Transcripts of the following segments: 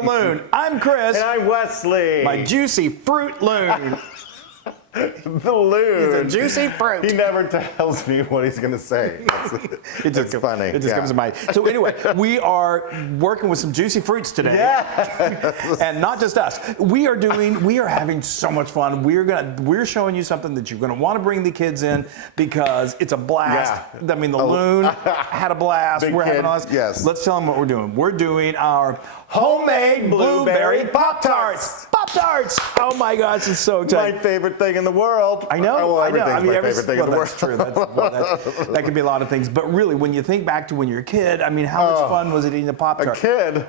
to Loon. I'm Chris. And I'm Wesley. My juicy fruit Loon. The Loon. He's a juicy fruit. He never tells me what he's going to say. It's funny. It just comes to mind. So anyway, we are working with some juicy fruits today. Yeah. And not just us. We are having so much fun. We're showing you something that you're going to want to bring the kids in because it's a blast. Yeah. I mean, the Loon had a blast. Big We're kid, having a blast. yes. Let's tell them what we're doing. We're doing our homemade blueberry Pop-Tarts. Pop-Tarts! Oh my gosh, it's so exciting. My favorite thing in the world. I know. Well, everything's I mean, my favorite thing in the world. That's true. That could be a lot of things. But really, when you think back to when you were a kid, I mean, how much fun was it eating a Pop-Tart? A kid?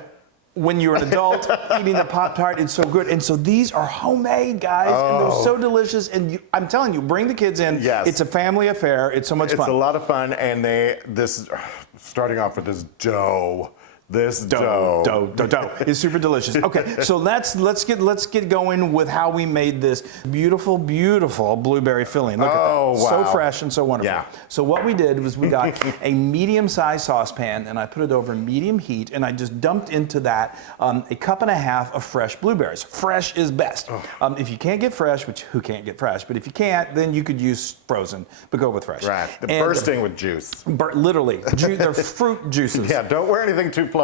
When you're an adult, eating a Pop-Tart, it's so good. And so these are homemade, guys, and they're so delicious. And I'm telling you, bring the kids in. Yes. It's a family affair. It's so much fun. It's a lot of fun, and starting off with this dough. This dough is super delicious. Okay, so let's get going with how we made this beautiful blueberry filling. Look at that. Wow. So fresh and so wonderful. Yeah. So what we did was we got a medium-sized saucepan and I put it over medium heat and I just dumped into that a cup and a half of fresh blueberries. Fresh is best. If you can't get fresh, which who can't get fresh, but if you can't, then you could use frozen, but go with fresh. Right. Bursting with juice. Literally, they're fruit juices. Yeah. Don't wear anything too flowy,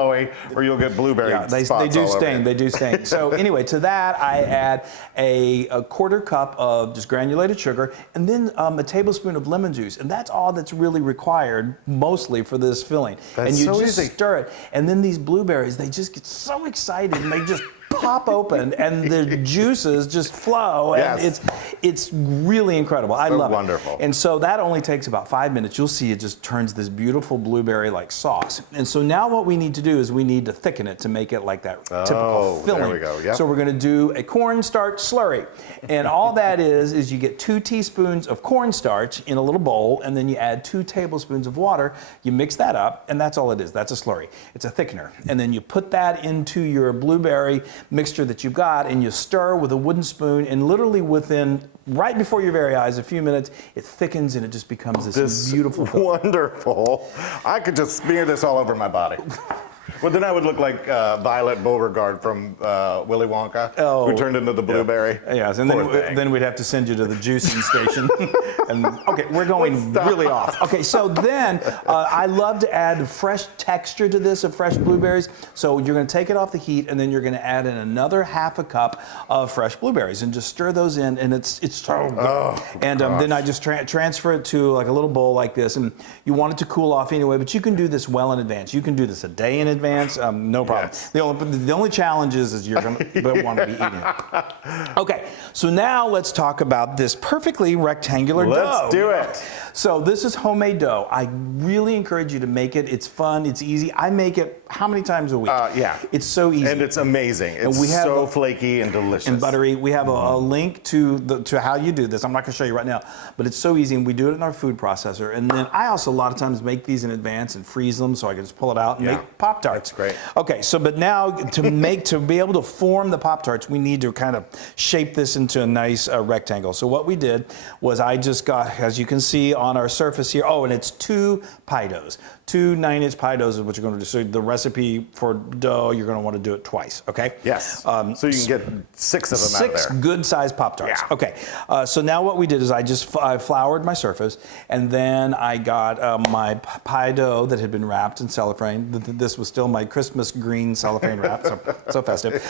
or you'll get blueberry spots all over you. They do stain. So anyway, to that I add a quarter cup of just granulated sugar, and then a tablespoon of lemon juice, and that's all that's really required, mostly for this filling. That's and you so just easy. stir it, and then these blueberries, they just get so excited, and they just pop open, and the juices just flow, and Yes. it's really incredible. I love wonderful. it. And so that only takes about 5 minutes. You'll see it just turns this beautiful blueberry-like sauce. And so now what we need to do is we need to thicken it to make it like that typical filling. There we go. Yep. So we're going to do a cornstarch slurry. And all that is you get 2 teaspoons of cornstarch in a little bowl, and then you add 2 tablespoons of water. You mix that up, and that's all it is. That's a slurry. It's a thickener. And then you put that into your blueberry mixture that you've got, and you stir with a wooden spoon, and literally within, right before your very eyes, a few minutes, it thickens and it just becomes this beautiful filling. Wonderful. I could just smear this all over my body. Well, then I would look like Violet Beauregard from Willy Wonka, who turned into the blueberry. Yes, and then we'd have to send you to the juicing station. And okay, we're going really off. Okay, so then I love to add fresh texture to this of fresh blueberries. So you're going to take it off the heat, and then you're going to add in another half a cup of fresh blueberries, and just stir those in, and it's so good. Oh, and then I just transfer it to like a little bowl like this, and you want it to cool off anyway, but you can do this well in advance. You can do this a day in advance. No problem. Yes. The only challenge is you're going to want to be eating it. Okay, so now let's talk about this perfectly rectangular dough. Let's do it. So this is homemade dough. I really encourage you to make it. It's fun. It's easy. I make it how many times a week? Yeah. It's so easy. And it's amazing. It's so flaky and delicious. And buttery. We have a link to how you do this. I'm not going to show you right now, but it's so easy, and we do it in our food processor. And then I also a lot of times make these in advance and freeze them so I can just pull it out and make Pop-Tarts. That's great. Okay, so but now to be able to form the Pop-Tarts, we need to kind of shape this into a nice rectangle. So what we did was I just got, as you can see on our surface here, and it's 2 pie doughs. 2 9-inch pie doughs is what you're going to do. So the recipe for dough, you're going to want to do it twice, okay? Yes. So you can get 6 of them out there. 6 good-sized Pop-Tarts. Yeah. Okay. So now what we did is I floured my surface, and then I got my pie dough that had been wrapped in cellophane. This was still my Christmas green cellophane wrap, so festive,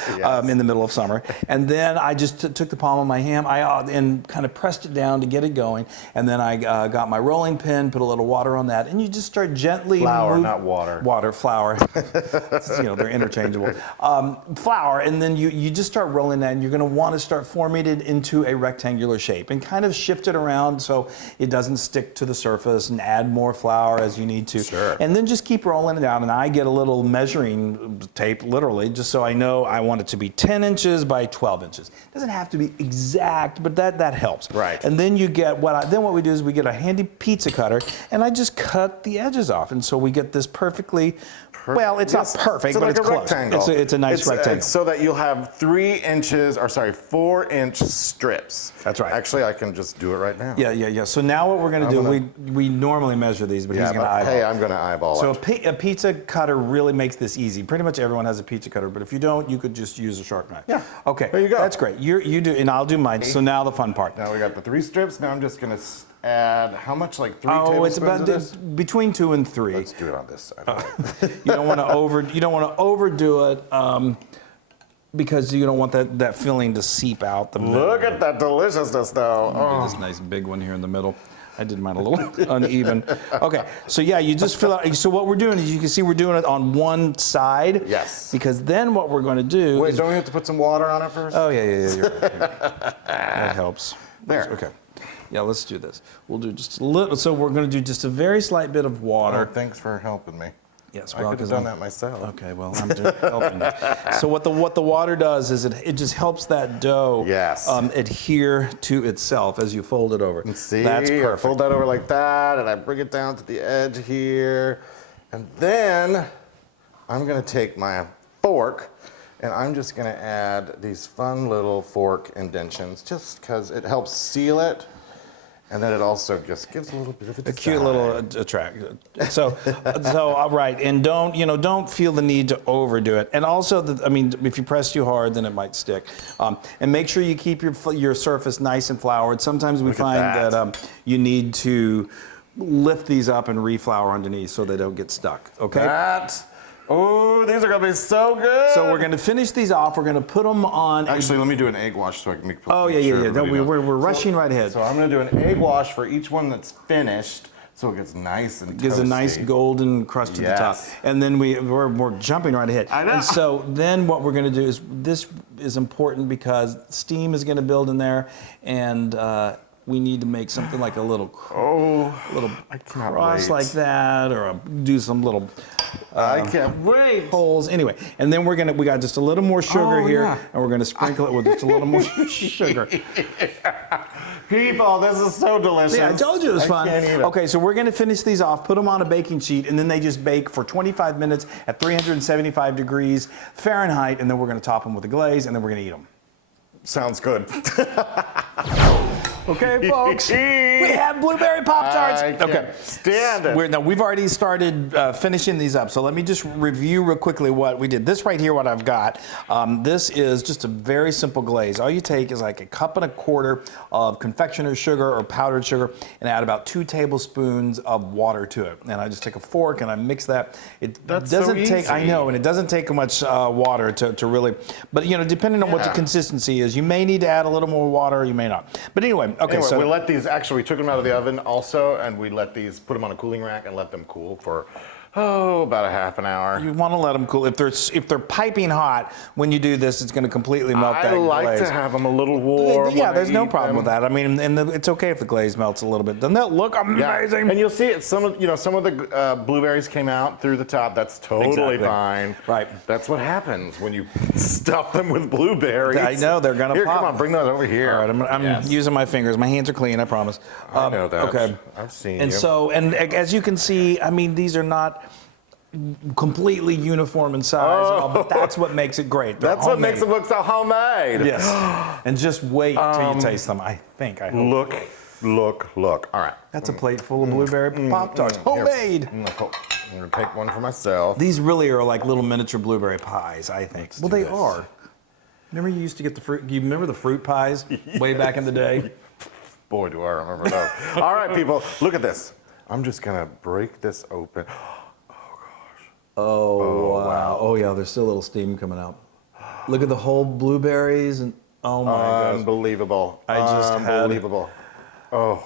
in the middle of summer. And then I just took the palm of my hand and kind of pressed it down to get it going. And then I got my rolling pin, put a little water on that, and you just start gently Flour, not water. Flour. They're interchangeable. Flour, and then you just start rolling that, and you're going to want to start forming it into a rectangular shape and kind of shift it around so it doesn't stick to the surface, and add more flour as you need to. Sure. And then just keep rolling it down, and I get a little measuring tape, literally, just so I know I want it to be 10 inches by 12 inches. It doesn't have to be exact, but that helps. Right. And then you get what we do is we get a handy pizza cutter, and I just cut the edges off, and so we get this perfectly. Well, it's not perfect, but it's close. Rectangle. It's a nice rectangle. It's so that you'll have 4-inch strips. That's right. Actually, I can just do it right now. Yeah. So now what we're going to do, we normally measure these, but he's going to eyeball. Hey, I'm going to eyeball So it. a pizza cutter really makes this easy. Pretty much everyone has a pizza cutter, but if you don't, you could just use a sharp knife. Yeah. Okay. There you go. That's great. You do, and I'll do mine. So now the fun part. Now we got the 3 strips. Now I'm just gonna add how much? Like 3 Oh, tablespoons it's about of this? between 2 and 3. Let's do it on this side. You don't want to overdo it because you don't want that filling to seep out the middle. Look at that deliciousness, though. Do this nice big one here in the middle. I did mine a little uneven. Okay, so yeah, you just fill out. So what we're doing is, you can see we're doing it on one side. Yes. Because then what we're going to do Wait, is, don't we have to put some water on it first? oh yeah, you're right. That helps. There. Okay. Yeah, let's do this. We'll do just a little. So we're going to do just a very slight bit of water. Oh, thanks for helping me. Yes, I could have done that myself. Okay, well, I'm helping you. So what the water does is it just helps that dough Yes. Adhere to itself as you fold it over. See, That's I perfect. fold that over like that, and I bring it down to the edge here. And then I'm gonna take my fork, and I'm just gonna add these fun little fork indentions, just because it helps seal it. And then it also just gives a little bit of a cute little attract. So all right, and don't feel the need to overdo it. And also, if you press too hard, then it might stick. And make sure you keep your surface nice and floured. Sometimes we find that you need to lift these up and reflour underneath so they don't get stuck. Okay. Oh, these are gonna be so good. So we're gonna finish these off. We're gonna put them on. Actually, let me do an egg wash so I can make. Oh yeah. We're rushing right ahead. So I'm gonna do an egg wash for each one that's finished, so it gets nice and Gives a nice golden crust to the top. And then we're jumping right ahead. I know. And so then what we're going to do is, this is important because steam is going to build in there, and we need to make something like a little cross like that, or do some little I can't wait. holes. Anyway, and then we got just a little more sugar here, and we're going to sprinkle it with just a little more sugar. People, this is so delicious. Yeah, I told you it was fun. Can't eat it. Okay, so we're going to finish these off, put them on a baking sheet, and then they just bake for 25 minutes at 375 degrees Fahrenheit, and then we're going to top them with a glaze, and then we're going to eat them. Sounds good. Okay, folks, we have blueberry Pop-Tarts. I can't stand it. Now, we've already started finishing these up, so let me just review real quickly what we did. This right here, what I've got, this is just a very simple glaze. All you take is like 1.25 cups of confectioner's sugar or powdered sugar and add about 2 tablespoons of water to it. And I just take a fork and I mix that. That's doesn't so take, easy. I know, and it doesn't take much water to really, but depending on what the consistency is, you may need to add a little more water or you may not. But anyway, okay, so we let these, actually we took them out of the oven also, and we let these, put them on a cooling rack and let them cool for, about a half an hour. you want to let them cool. If they're piping hot, when you do this, it's going to completely melt that glaze. I like to have them a little warm. Yeah, when there's I no eat problem with them. that. I mean, and it's okay if the glaze melts a little bit. Doesn't that look amazing? And you'll see it. Some of the blueberries came out through the top. That's totally Exactly. fine. Right. That's what happens when you stuff them with blueberries. I know, they're gonna Here, pop. come on, bring those over here. All right, I'm using my fingers. My hands are clean, I promise. I know that. Okay. I've seen And you. so, and as you can see, I mean, these are not completely uniform in size, and all, but that's what makes it great. They're That's what makes homemade. them look so homemade. Yes. And just wait till you taste them. I hope. Look. All right. That's a plate full of blueberry Pop-Tarts, homemade. I'm gonna take one for myself. These really are like little miniature blueberry pies, I think. Well, they do this. are. Remember you used to get the fruit? You remember the fruit pies way back in the day? Boy, do I remember those. All right, people, look at this. I'm just gonna break this open. Oh, wow. Oh, yeah, there's still a little steam coming out. Look at the whole blueberries and oh my gosh. Unbelievable. I just had Unbelievable. Oh.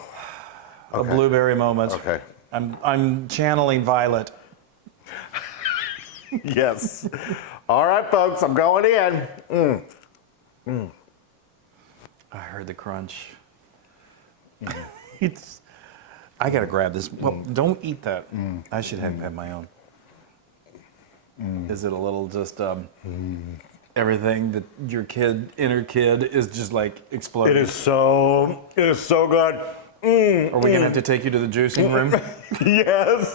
a blueberry moment. Okay. I'm channeling Violet. Yes. All right, folks, I'm going in. I heard the crunch. I gotta grab this. Well, don't eat that. I should have my own. Is it a little just everything that your inner kid is just like exploding? It is so good. Are we gonna have to take you to the juicing room? Yes.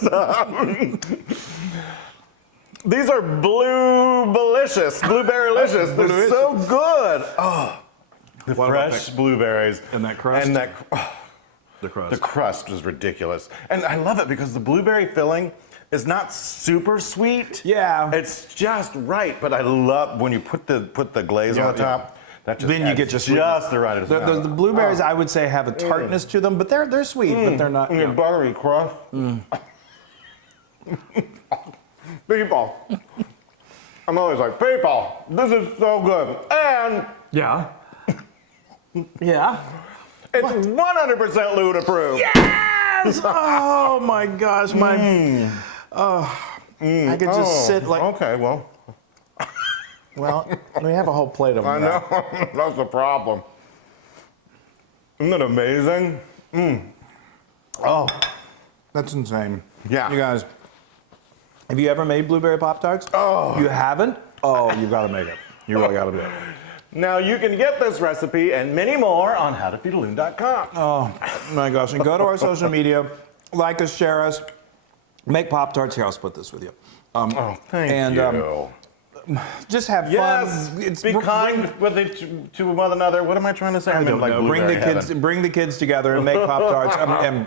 These are blueberry-licious. They're so good. Oh, the What about fresh blueberries And that crust? and that. The crust. The crust is ridiculous. And I love it because the blueberry filling is not super sweet. Yeah. It's just right, but I love when you put the glaze on the top. That just then you get just just the right amount. the blueberries, I would say, have a tartness to them, but they're sweet, but they're not. And buttery crust. People. I'm always like, people, this is so good. And Yeah. Yeah. it's 100% Loon approved. Yes! Oh my gosh, I could just sit like. Okay, well, Well, we have a whole plate of them. I know. That's the problem. Isn't that amazing? Oh, that's insane. Yeah. You guys, have you ever made blueberry Pop-Tarts? Oh. You haven't? Oh, you've got to make it. You really got to do it. Now you can get this recipe and many more on howtofeedaloon.com. Oh my gosh! And go to our social media, like us, share us, make Pop-Tarts. Here, I'll split this with you. Thank you. Just have Yes, fun. be kind with to one another. What am I trying to say? I don't know. Bring the kids together and make Pop-Tarts. I'm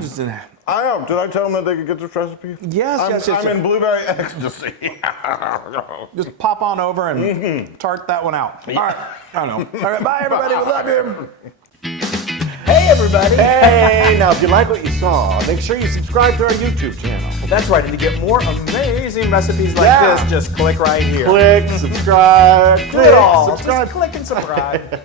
just in. I know. Did I tell them that they could get this recipe? Yes, I'm in blueberry ecstasy. Just pop on over and tart that one out. All right. I know. All right. Bye, everybody. We love you. Hey, everybody. Hey, now if you like what you saw, make sure you subscribe to our YouTube channel. That's right. And to get more amazing recipes like this, just click right here. Click, subscribe, Do it all. subscribe. Just click and subscribe.